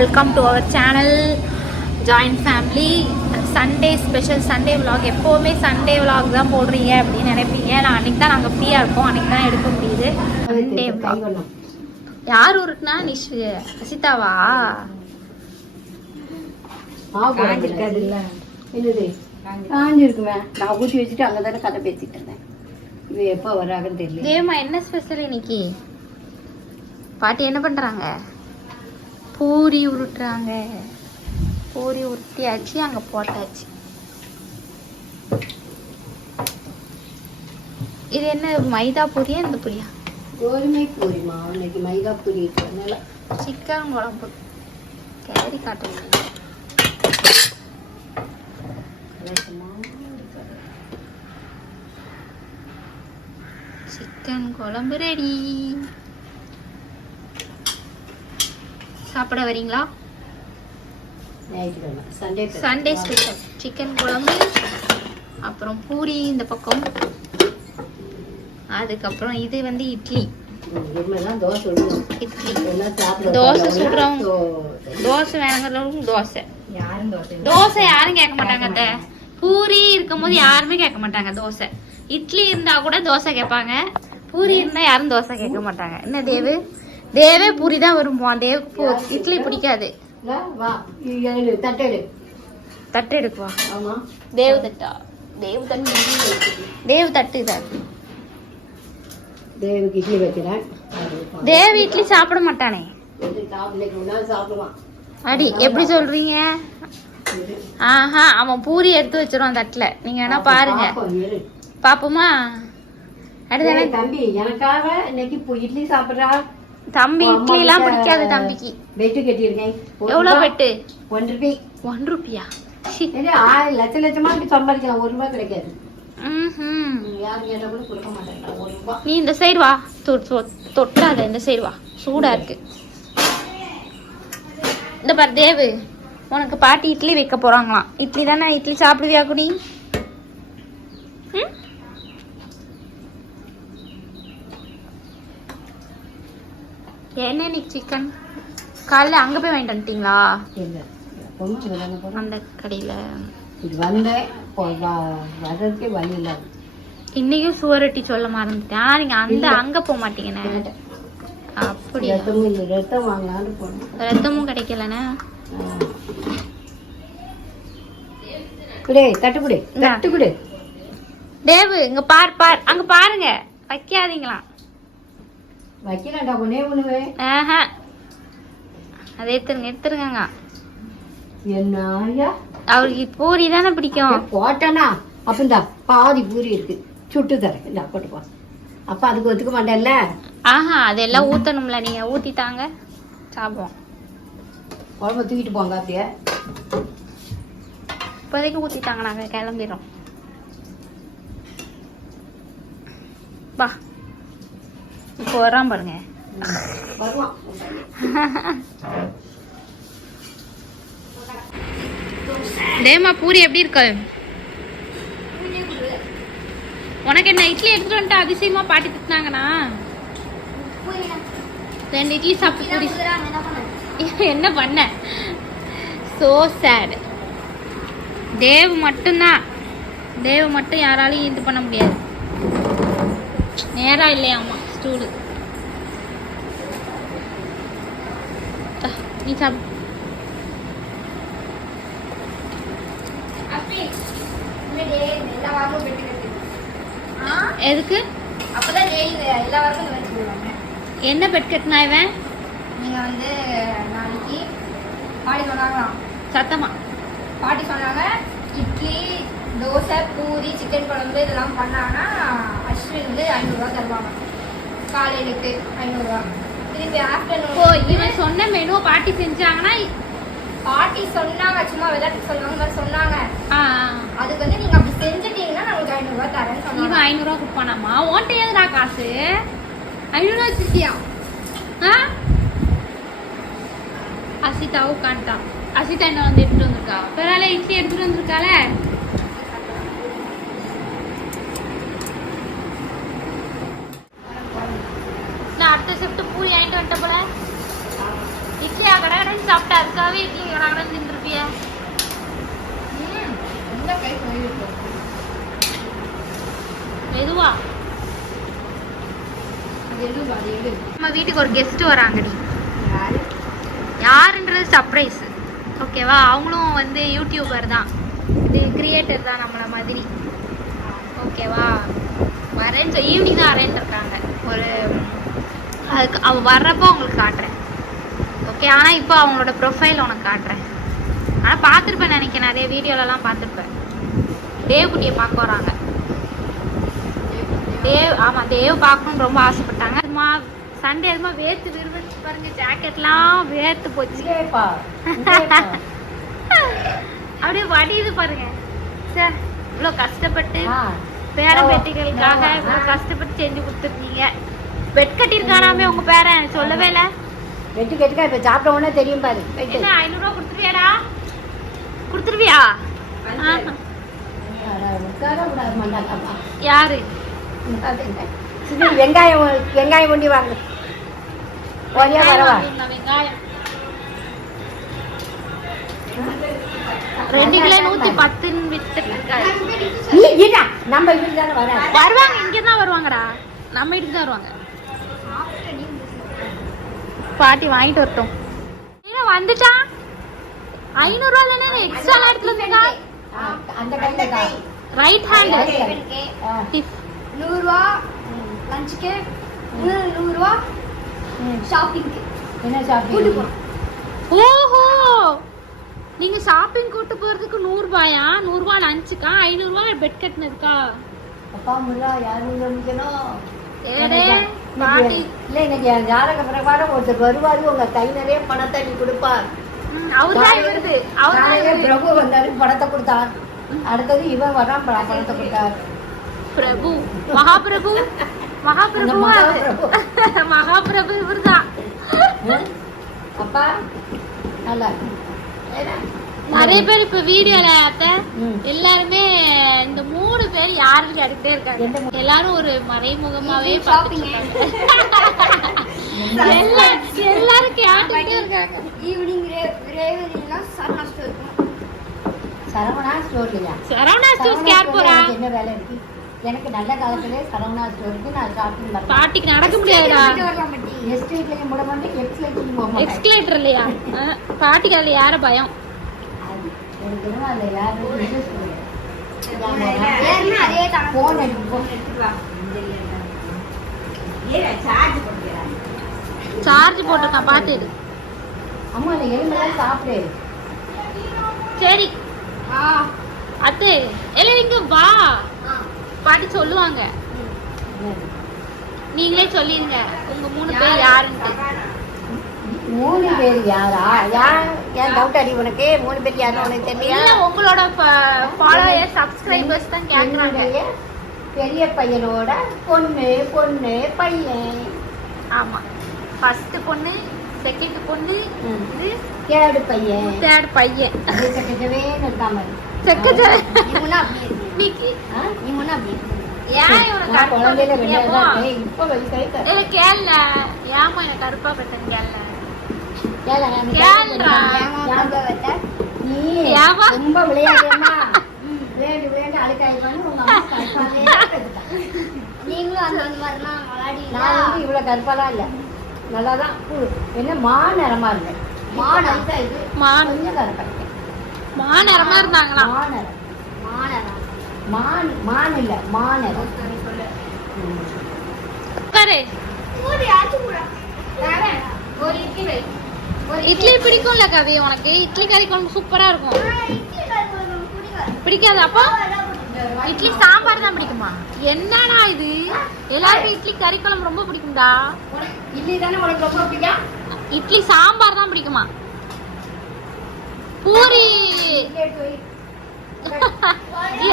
Welcome to our channel joint family. Sunday special Sunday vlog. எப்போவுமே Sunday vlog தான் போடுறீங்க அப்படின்னு நினைப்பீங்க. நான் அன்றைக்கி தான் நாங்கள் ஃப்ரீயாக இருக்கோம், அன்றைக்கி தான் எடுக்க முடியுது சண்டே விலாக். யார் ஊருக்குனா நிஷ் அசிதாவா? காஞ்சிருக்குவேன். நான் ஊற்றி வச்சுட்டு அங்கே தானே கதை பேசிட்டு இருந்தேன். இது எப்போ வராங்கன்னு தெரியல. தேவமா என்ன ஸ்பெஷல் இன்னைக்கு? பாட்டி என்ன பண்ணுறாங்க? பூரி உருட்டுறாங்க. பூரி உருட்டியாச்சு, அங்கே போட்டாச்சு. இது என்ன மைதா பூரியா இந்த பூரியா? கோதுமை பூரிமா. இன்னைக்கு மைதா பூரி இருக்கிறதுனால சிக்கன் குழம்பு கேரி காட்டுங்க. சிக்கன் குழம்பு ரெடி. சாப்பிட வரீங்களா? சண்டே ஸ்பெஷல் சிக்கன் குழம்பு, அப்புறம் பூரி இந்த பக்கம், அதுக்கப்புறம் இது வந்து இட்லி. தோசை சுடுறவங்க தோசை வேணுங்கிறவங்க தோசை. தோசை யாரும் கேட்க மாட்டாங்க. அத்தை பூரி இருக்கும் போது யாருமே கேட்க மாட்டாங்க தோசை. இட்லி இருந்தா கூட தோசை கேட்பாங்க, பூரி இருந்தா யாரும் தோசை கேட்க மாட்டாங்க. என்ன தேவு? தேவே பூரி தான் விரும்புவான். தேவுக்கு இட்லி பிடிக்காது. தட்டு எடுக்குவா. தேவு தட்டா? தேவு தட்டு. தேவு தட்டு தான். இட்லி வைக்கிறேன். தேவ இட்லி சாப்பிட மாட்டானே. அடி எப்படி சொல்றீங்க? ஆஹா, அவன் பூரி எடுத்து வச்சிருவான் தட்டுல. நீங்க வேணா பாருங்க. பாப்போமா? அடுத்த தம்பி எனக்காக இன்னைக்கு இட்லி சாப்பிடுறா. தம்பி இட்லி எல்லாம் பிடிக்காது தம்பிக்கு. பெட்டு கட்டியிருக்கேன். எவ்வளவு பெட்டு? ₹1. ₹1? லட்சம் லட்சமா சம்பாதிக்கலாம். ₹1 கிடைக்காது. நீ இந்த சைடு வா. தொட்டாத, இந்த சைடு வா. சூடா இருக்கு. இந்த பாரு தேவு, உனக்கு பாட்டி இட்லி வைக்க போறாங்களாம். இட்லி தானே? இட்லி சாப்பிடுவியா குடி? என்ன இன்னைக்கு சிக்கன்? காலைல அங்க போய் வாங்கிட்டு வந்துட்டீங்களா? அந்த கடையில வர்றதுக்கே வழி இல்லை. இன்னைக்கும் சுவரொட்டி சொல்ல மறந்துட்டேன். நீங்க அந்த அங்க போக மாட்டீங்கண்ணே. அப்படியா? ரத்தம் வாங்கலான்னு போனோம். ரத்தமும் கிடைக்கலண்ணே. தட்டு. தேவு இங்க பார் பார், அங்க பாருங்க. வைக்காதீங்களா? வைக்கலாம்டா. ஒன்னே ஒண்ணுவே. அதை எடுத்துருங்க. என்ன அவருக்கு பூரி தானே பிடிக்கும். போட்டனா அப்ப இந்த பாதி பூரி இருக்கு, சுட்டு தரேன். இந்த போட்டுப்பா. அப்ப அதுக்கு ஒத்துக்க மாட்டேன்ல. அதெல்லாம் ஊத்தணும்ல. நீங்க ஊத்திட்டாங்க, சாப்பிடுவோம். குழம்பு தூக்கிட்டு போங்க. அப்படியே இப்போதைக்கு ஊத்திட்டாங்க, நாங்க கிளம்பிடுறோம். வா, இப்போ வரான் பாருங்க. வருவான். தேமா பூரி எப்படி இருக்கு? உனக்கு என்ன இட்லி எடுத்துட்டு வந்துட்டு அதிசயமா பாட்டி திட்டினாங்கண்ணா? 2 இட்லி சாப்பிட்டு பூரி என்ன பண்ண? So sad. தேவ் மட்டும்தான். தேவ் மட்டும் யாராலையும் இது பண்ண முடியாது. நேரா இல்லையாமா ஸ்டூலு. நீ சாப்பிடு. எதுக்கு? என்ன பெட் கட்டினா இவன்? நீங்க வந்து நாளைக்கு பாட்டி சொன்னாங்களாம். சத்தமா பாட்டி சொன்னாங்க இட்லி, தோசை, பூரி, சிக்கன் குழம்பு இதெல்லாம் பண்ணாங்கன்னா அஸ்வின் வந்து ₹500 தருவாங்க. காலையிலுக்கு ₹500. திருப்பி ஆஃப்டர்நூன் இவன் சொன்ன மெனுவை பாட்டி செஞ்சாங்கன்னா, பாட்டி சொன்னாங்க, சும்மா விளையாட்டு சொல்லுவாங்க மாதிரி சொன்னாங்க. அதுக்கு வந்து நீங்க அப்படி செஞ்சுட்டீங்கன்னா நமக்கு ₹500 தரேன்னு சொன்னாங்க. இவன் ₹500 கொடுப்பானாமா? ஓன்ட்ட ஏதுடா காசு? ₹500 வச்சிருக்கியா? அசிதா உட்காந்துட்டான். அசிதா என்ன வந்து எடுத்துட்டு வந்திருக்கா? பரவாயில்ல, இட்லி எடுத்துட்டு வந்திருக்கால. நான் அடுத்த ஷிஃப்ட் பூரி வாங்கிட்டு வந்துட்ட போல. இட்லியா கடை கடைன்னு சாப்பிட்டா இருக்கா? நார்மலாவே இட்லி கடை தின்றுப்பிய. மெதுவா நம்ம வீட்டுக்கு ஒரு கெஸ்ட் வராங்கடி. யாருன்றது சர்ப்ரைஸ். ஓகேவா? அவங்களும் வந்து யூடியூபர் தான், இது கிரியேட்டர் தான் நம்மள மாதிரி. ஓகேவா? வரேன்னு ஈவினிங் தான் வரேன்னு இருக்காங்க. ஒரு அதுக்கு அவள் வர்றப்போ உங்களுக்கு காட்டுறேன். ஓகே, ஆனால் இப்போ அவங்களோட ப்ரொஃபைல் உனக்கு காட்டுறேன். ஆனால் பார்த்துருப்பேன் நினைக்கிறேன், நிறைய வீடியோலலாம் பார்த்துருப்பேன். தேவ்குட்டியை பார்க்க வராங்க. ஆமாம், தேவ் பார்க்கணுன்னு ரொம்ப ஆசைப்பட்டாங்க. அதுமா சண்டே அதுமா வேர்த்து விரும்பி பாருங்க, ஜாக்கெட்லாம் வேர்த்து போச்சு. அப்படியே வடியுது பாருங்க. சார் இவ்வளோ கஷ்டப்பட்டு பேரம்பேட்டிகளுக்காக இவ்வளோ கஷ்டப்பட்டு செஞ்சு கொடுத்துருக்கீங்க. பெட் கட்டியிருக்கானாமே உங்க பேரன், சொல்லவே இல்லை. வெட்டி கட்டுக்கா இப்போ சாப்பிட்ட உடனே தெரியும் பாரு. என்ன 500 ரூபா கொடுத்துருவியாடா? கொடுத்துருவியா? யாரு? வெங்காயம் கொண்டு வாங்க. வெங்காயம் 2 கிலோ 110 வித்துட்டு இருக்காரு. நம்ம வீட்டுக்கு தானே வருவாங்க, இங்கதான் வருவாங்கடா, நம்ம வீட்டுக்கு தான் வருவாங்க. பாட்டி வாங்கிட்டு வரட்டும். வந்துட்டா 500 ரூபா தானே எக்ஸ்ட்ரா எடுத்துட்டு வந்தா. ரைட் ஹேண்ட் 100 ரூபா லஞ்சுக்கு, 100 ரூபா ஷாப்பிங்க்கு. என்ன ஷாப்பிங்? ஓஹோ, நீங்க ஷாப்பிங் கூட்டு போறதுக்கு 100 ரூபாயா? 100 ரூபாய் லஞ்சுக்கா, 500 ரூபாய் பெட் கட்டினதுக்கா? அப்பா முல்லா யாரும் நம்பிக்கணும். ஏடே பாட்டி இல்ல, இன்னைக்கு ஜாதக பிரகாரம் ஒருத்தர் வருவாரு, உங்க கை நிறைய பணத்தை நீ கொடுப்பார். அவர்தான் வருது. அவர்தான் பிரபு வந்தாரு, பணத்தை கொடுத்தார். அடுத்தது இவன் வரான், பணத்தை கொடுத்தார். பிரபு, மகாபிரபு. மகாபிரபு மகாபிரபு இவர்தான். அப்பா நல்லா நிறைய பேர் இப்ப வீடியோல எல்லாருமே இந்த 3 பேர் யாருன்னு கேட்டுட்டே இருக்காங்க. எல்லாரும் ஒரு மறைமுகமாவே எல்லாரும் கேட்டுட்டே இருக்காங்க. ஈவினிங் ரேவதினா சரவணா ஸ்டோர். சரவணா ஸ்டோர்லையா? சரவணா ஸ்டோர்ஸ் யார் போறா? என்ன வேலை இருக்கு? எனக்கு நல்ல காலத்திலே சரவணா ஸ்டோருக்கு நான் ஷாப்பிங் பண்ணேன். பாட்டிக்கு நடக்க முடியாதுடா. எஸ்டேட்லயும் போட மாட்டேன், எக்ஸ்லேட்டர்லயும் போக மாட்டேன். எக்ஸ்கலேட்டர் இல்லையா? பாட்டிக்கு அதுல யார பயம்? எனக்கு என்ன அதுல யாரும் இன்ட்ரெஸ்ட் இல்லை. ஏன்னா அதே தான் போன் எடுத்து வா. சார்ஜ் போட்டிருக்கான், பாத்து எடு. அம்மா அந்த எலும்பெல்லாம் சாப்பிடு. சரி அத்தை எல்லாம் இங்க வா. பாட்டி சொல்லுவாங்க, நீங்களே சொல்லிருங்க உங்க 3 பேர் யாருன்னு. 3 பேர் யாரா? ஏன் டவுட் அடி உனக்கு? 3 பேர் யாரும் உனக்கு தெரியல? உங்களோட ஃபாலோயர்ஸ் சப்ஸ்கிரைபர்ஸ் தான் கேக்குறாங்க. பெரிய பையனோட பொண்ணு பையன். ஆமா, ஃபர்ஸ்ட் பொண்ணு, செகண்ட் பொண்ணு, இது தேர்ட் பையன். செக்கச்சவேன்னு இருக்காம செக்கச்சவே. இவனா அப்படி இருக்கு. நீக்கி இவனா அப்படி இருக்கு. ஏன் இவன குழந்தையில கருப்பா? இப்ப வயசு இல்ல கேள, ஏமா என்ன கருப்பா பெத்தன் கேள. நீ ரொம்ப விளையாடுமா? வேண்டு அழுக்காயிப்பான்னு உங்க அம்மா கருப்பாலே பெத்துட்டா. நீங்களும் அந்த மாதிரினா விளையாடி. நான் வந்து இவ்வளவு கருப்பாலாம் இல்ல, நல்லாதான். என்ன நிறமா இருந்தேன். இது கொஞ்சம் கருப்பா இருக்கேன். நிறமா இருந்தாங்களா? மான் இல்ல, மாநிறம். பாரு, ஒரு இட்லி வை. இட்லி பிடிக்கும்ல கவி உனக்கு? இட்லி கறி குழம்பு சூப்பரா இருக்கும். பிடிக்காது? அப்போ இட்லி சாம்பார் தான் பிடிக்குமா? என்னடா இது, எல்லாருக்கும் இட்லி கறி குழம்பு ரொம்ப பிடிக்கும்டா. இட்லி தானே உனக்கு ரொம்ப பிடிக்கும்? இட்லி சாம்பார் தான் பிடிக்குமா? பூரி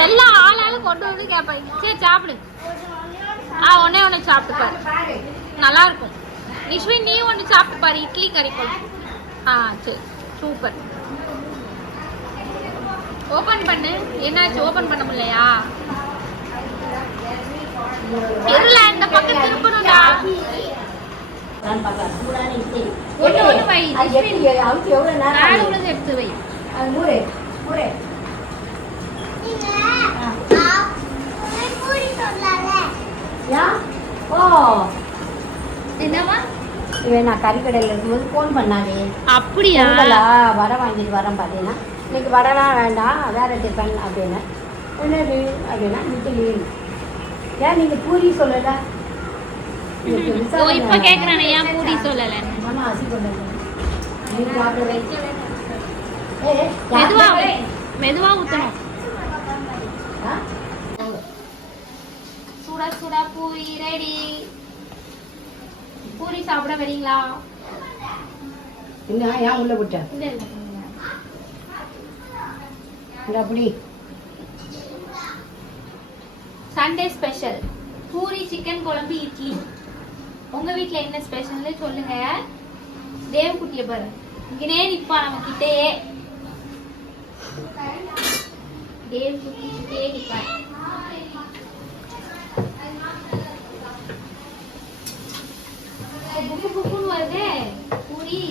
எல்லாம் ஆளாலும் கொண்டு வந்து கேட்பாங்க. சரி சாப்பிடு. ஒன்னே சாப்பிட்டு பாரு, நல்லா இருக்கும். நிஷ்வி நீ ஒன்று சாப்பிட்டு பாரு, இட்லி கறி குழம்பு. சரி சூப்பர். ஓபன் பண்ணு. என்னாச்சு, ஓபன் பண்ண முடியலையா? இருல இந்த பக்கம் திருப்பணும்டா. நான் பார்க்கலாம். ஒண்ணு ஒண்ணு வை. அது எப்படி அவுத்து எவ்வளவு நேரம் நாலு ஆகுது? உளுந்து எடுத்து வை. அது மூடு மூடு. ஏன்? ஓ என்னம்மா? இவன் நான் கறிக்கடையில் இருக்கும்போது ஃபோன் பண்ணாதே. அப்படியா? பொங்கலா வடை வாங்கிட்டு வரேன் பார்த்தீங்கன்னா இன்னைக்கு வடைலாம் வேண்டாம் வேற டிஃபன் அப்படின்னா என்னது அப்படின்னா இட்லி. ஏன் நீங்கள் பூரி சொல்லலை? ஓ இப்ப கேக்குறானே ஏன் பூரி சொல்லலன்னு. ஆமா அசி கொண்டு வந்தேன். நீ சாப்பிடவே. மெதுவா மெதுவா ஊத்தணும். ஆ? சுடா சுடா பூரி ரெடி. பூரி சாப்பிட வரீங்களா? என்ன ஏன் உள்ள விட்ட? இல்ல இல்ல. இந்த அப்படி சண்டே ஸ்பெஷல் பூரி சிக்கன் குழம்பு இட்லி. உங்க வீட்ல என்ன ஸ்பெஷல்னு சொல்லுங்க. தேவகுட்டிய பாரு இங்கனே நிப்பா நம்ம கிட்டேயே. தேவகுட்டி கிட்டே நிப்பா. புக்கு புக்குன்னு வருதே பூரி.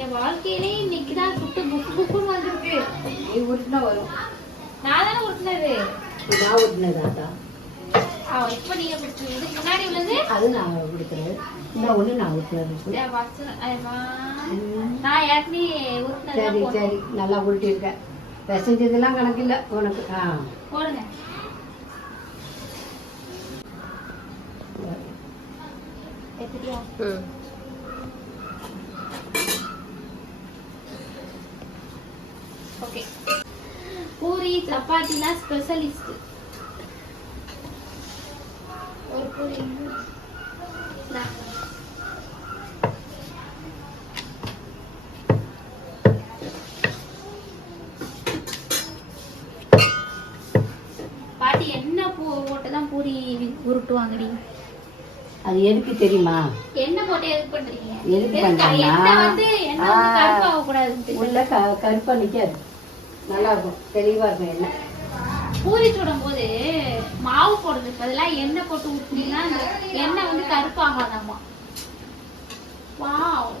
என் வாழ்க்கையிலே இன்னைக்குதான் சுட்டு புக்கு புக்குன்னு வந்திருக்கு. நீ உருட்டினா வரும். நான் தானே உருட்டினது. நான் உருட்டினதாத்தா. இப்ப நீங்க குடிச்சீங்க. இதுக்கு முன்னாடி உள்ளது அது நான் கொடுக்குறது. இந்த ஒண்ணு நான் உருட்டினது. நான் ஏற்கனவே சரி உருட்டினது. சரி நல்லா உருட்டியிருக்க. பிசைஞ்சதெல்லாம் கணக்கு இல்லை உனக்கு. ஆ போடுங்க. எடுத்துட்டியா? ஓகே. பூரி சப்பாத்தினா ஸ்பெஷலிஸ்ட். ஒரு பூரி இந்தா. பாட்டி என்ன பூ போட்டுதான் பூரி உருட்டுவாங்கடி? அது எதுக்கு தெரியுமா? என்ன போட்டு எதுக்கு பண்றீங்க? எதுக்கு பண்றாங்கன்னா எண்ணெய் வந்து கருப்பாக கூடாது. உள்ள கருப்பா நிக்காது. நல்லா இருக்கும் தெளிவா இருக்கும் எண்ணெய். பூரி சுடும் போது மாவு போடுறதுக்கு பதிலா எண்ணெய் போட்டு ஊற்றினீங்கன்னா அந்த எண்ணெய் வந்து கருப்பாகாதாமா. வாவ்.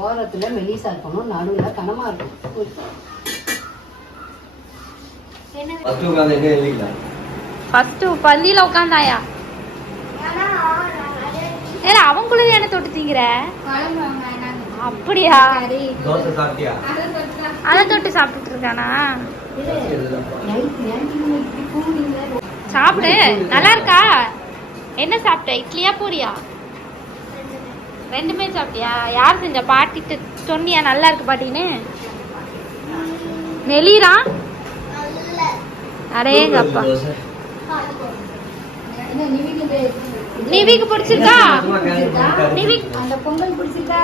ஓரத்துல மெலிசா இருக்கணும், நடுவுல கனமா இருக்கும். ஃபர்ஸ்ட் பந்தியில உட்காந்தாயா? ஏல அவங்களும் என்ன தொட்டு திங்கற? அப்படியா? அத தொட்டு சாப்பிட்டு இருக்கானா? சாப்பிடு. நல்லா இருக்கா? என்ன சாப்பிட்ட? இட்லியா பூரியா? ரெண்டுமே சாப்பிட்டியா? யார் செஞ்ச? பாட்டிட்டு சொன்னியா நல்லா இருக்கு பாட்டின்னு? நெலிரா? அடேங்கப்பா. நிவிக்கு பிடிச்சிருக்கா? நிவிக் அந்த பொங்கல் பிடிச்சிருக்கா?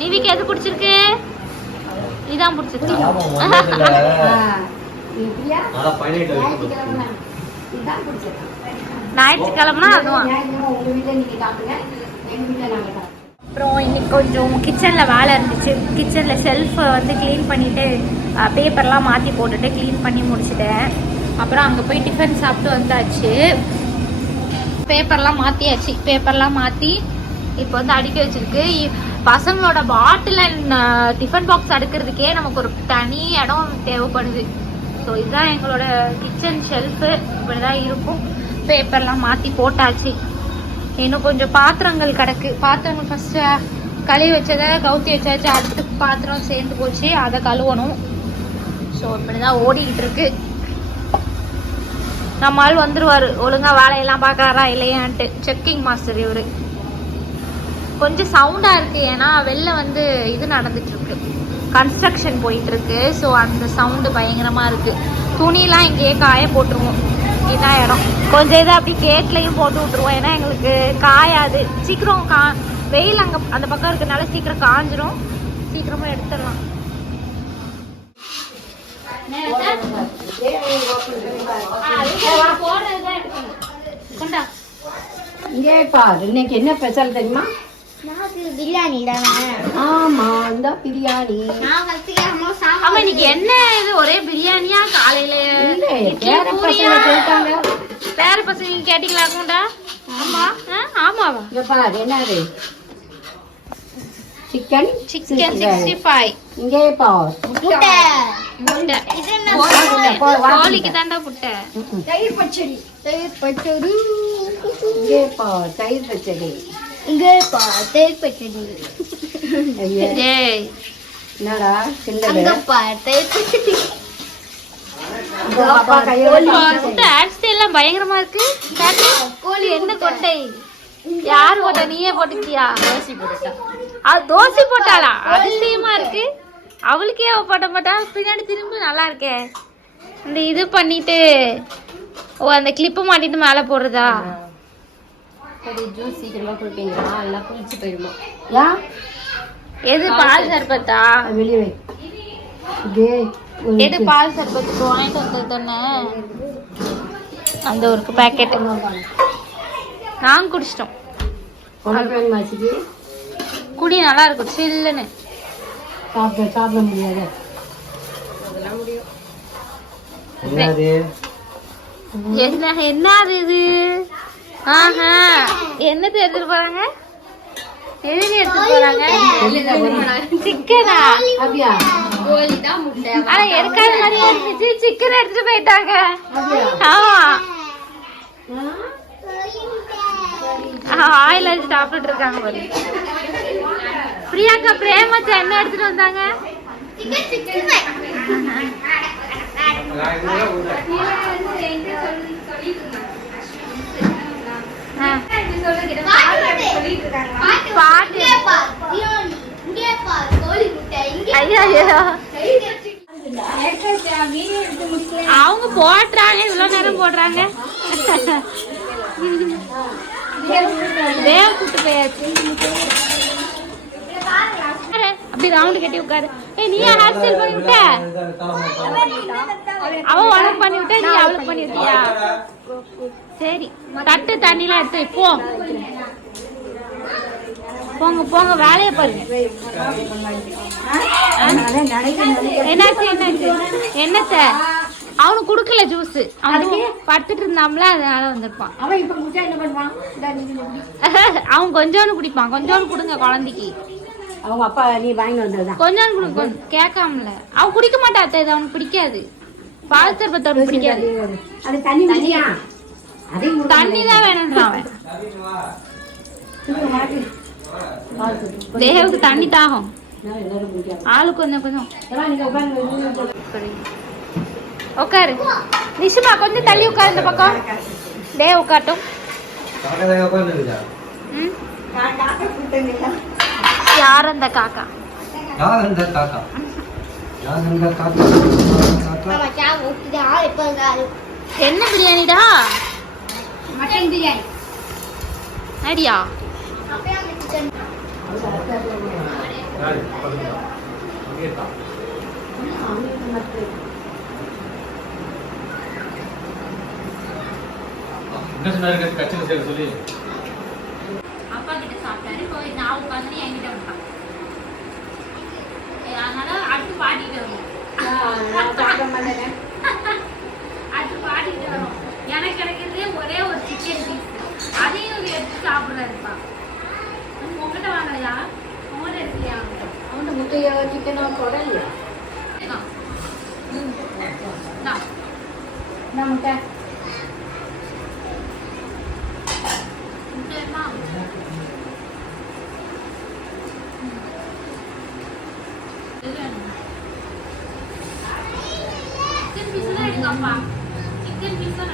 நிவிக்கு எது பிடிச்சிருக்கு? இதான் பிடிச்சிருக்கு. ஞாயிற்றுக்கிழமைனா அதுவும். அப்புறம் இன்னைக்கு கொஞ்சம் கிச்சனில் வேலை இருந்துச்சு. கிச்சனில் ஷெல்ஃபை வந்து க்ளீன் பண்ணிவிட்டு பேப்பர்லாம் மாற்றி போட்டுட்டு க்ளீன் பண்ணி முடிச்சிட்டேன். அப்புறம் அங்கே போய் டிஃபன் சாப்பிட்டு வந்தாச்சு. பேப்பர்லாம் மாற்றியாச்சு. பேப்பர்லாம் மாற்றி இப்போ வந்து அடுக்கி வச்சிருக்கு. பசங்களோட பாட்டில் டிஃபன் பாக்ஸ் அடுக்கிறதுக்கே நமக்கு ஒரு தனி இடம் தேவைப்படுது. ஸோ இதுதான் எங்களோட கிச்சன் ஷெல்ஃபு. இப்படி தான் இருக்கும். பேப்பர்லாம் மாற்றி போட்டாச்சு. இன்னும் கொஞ்சம் பாத்திரங்கள் கிடக்கு. பாத்திரங்கள் ஃபஸ்ட்டு கழுவி வச்சதை கவுத்தி வச்சாச்சு. அடுத்து பாத்திரம் சேர்ந்து போச்சு, அதை கழுவணும். ஸோ இப்படி தான் ஓடிக்கிட்டு இருக்கு. நம்ம ஆள் வந்துருவாரு ஒழுங்காக வேலையெல்லாம் பார்க்குறாரா இல்லையான்ட்டு. செக்கிங் மாஸ்டர் இவர். கொஞ்சம் சவுண்டாக இருக்குது, ஏன்னா வெளில வந்து இது நடந்துட்டுருக்கு, கன்ஸ்ட்ரக்ஷன் போயிட்டுருக்கு. ஸோ அந்த சவுண்டு பயங்கரமாக இருக்குது. துணிலாம் இங்கேயே காய போட்டுருவோம். இதுதான் இடம். கொஞ்சம் இதை அப்படி கேட்லேயும் போட்டு விட்ருவோம், ஏன்னா எங்களுக்கு காயாது சீக்கிரம். வெயில் அங்கே அந்த பக்கம் இருக்கிறதுனால சீக்கிரம் காஞ்சிரும். சீக்கிரமாக எடுத்துடலாம். இன்னைக்கு என்ன ஸ்பெஷல் தெரியுமா? பிரியாணி தானே? ஆமா, இந்த பிரியாணி. ஆமா, இன்னைக்கு என்ன இது ஒரே பிரியாணியா? காலையில பேர பசங்க கேட்டாங்க. பேர பசங்க கேட்டீங்களா? ஆமாவா? இங்க பாரு என்னது சிக்கன் சிக்கன் 65. இங்கே பார் முட்டை. முட்டை. இது என்ன? கோழிக்கு தாண்டா முட்டை. தயிர் பச்சடி. தயிர் பச்சடி. இங்கே பார் தயிர் பச்சடி. இங்கே பா தயிர் பச்சடி. ஐயா டேய் என்னடா சின்னது அங்க பார் தயிர் பச்சடி. அப்பா கையோட இந்த ஆட்ஸ் எல்லாம் பயங்கரமா இருக்கு. காட்டு. கோழி என்ன கொட்டை? யார் போட்டா? நீயே போட்டுக்கியா? தோசை போட்டாளா? அதிசயமா இருக்கு. அவளுக்கே அவ போட்ட மாட்டா. பின்னாடி திரும்ப நல்லா இருக்கே. இந்த இது பண்ணிட்டு அந்த கிளிப்பு மாட்டிட்டு மேல போடுறதா? சரி ஜூஸ் சீக்கிரமா குடிப்பீங்களா எல்லாம் குளிச்சு போயிடுமா யா எது பால் சர்பத்தா? வெளியே வை இதே எது பால் சர்பத்துக்கு வாங்கிட்டு வந்தது தானே அந்த ஒரு பேக்கெட் நாங்க குடிச்சிட்டோம். உனக்கு மாசிக்கு குடி நல்லா இருக்கும் சில்லுன்னு. சாப்பிட முடியாது. என்னது இது? ஆஹா என்னது எடுத்துட்டு போறாங்க? எழுதி எடுத்துட்டு போறாங்க. சிக்கனா? அப்படியா ஆனா எடுக்காத மாதிரியே இருந்துச்சு. சிக்கன் எடுத்துட்டு போயிட்டாங்க. ஆமா ஆயில் வச்சு சாப்பிட்டு இருக்காங்க பாரு. பிரியாக்கா பிரேமச்சா என்ன எடுத்துட்டு வந்தாங்க? பாட்டு ஐயா அவங்க போடுறாங்க. இவ்வளவு நேரம் போடுறாங்க. தேவ கூட்டு போயாச்சு. அப்படி ரவுண்ட் கட்டி உட்காரு. நீ ஹேர் ஸ்டைல் பண்ணி விட்ட? அவ உனக்கு பண்ணி விட்ட, நீ அவளுக்கு பண்ணி விட்டியா? சரி தட்டு தண்ணிலாம் எடுத்து போ. போங்க போங்க வேலையை பாருங்க. என்னாச்சு என்னாச்சு என்னத்த? அவனுக்கு குடுக்கல ஜூஸ். அவனுக்கு படுத்துட்டு இருந்தாம்ல அதனால வந்திருப்பான். அவன் இப்ப குடிச்சா என்ன பண்ணுவான்? அவன் கொஞ்சோன்னு குடிப்பான். கொஞ்சோன்னு கொடுங்க குழந்தைக்கு. அவங்க அப்பா நீ வாங்கி வந்ததுதான் கொஞ்சோன்னு கொடுங்க கேட்காமல. அவன் குடிக்க மாட்டா. இது அவனுக்கு பிடிக்காது. பால் சர்பத்து அவனுக்கு பிடிக்காது. அது தண்ணி குடியா? அதையும் தண்ணி தான் வேணும்ன்றான் அவன். தேவுக்கு தண்ணி தாகம். ஆளு கொஞ்சம் கொஞ்சம் உட்காரு. நிஷுமா கொஞ்சம் தள்ளி உட்காரு. இந்த பக்கம் தேவ் உட்காட்டும். யார் அந்த காக்கா? என்ன பிரியாணிடா? மட்டன் பிரியாணி. அடியா அப்பா கிட்ட சாப்பிட்டாரு. போய் நான் உட்காந்து என்கிட்ட விட்டான். அதனால அடுத்து பாட்டிட்டு வரும். அடுத்து பாட்டிட்டு வரும். எனக்கு கிடைக்கிறதே ஒரே ஒரு சிக்கன் பீஸ். அதையும் எடுத்து சாப்பிடுறாருப்பா. உங்ககிட்ட வாங்கலையா? உங்கள்கிட்ட எடுக்கலையா? அவன் முட்டையோ சிக்கனோ போடலையா? முட்டை சிக்கன் பீஸ் தான் எடுக்காப்பா. சிக்கன் பீஸ் தான்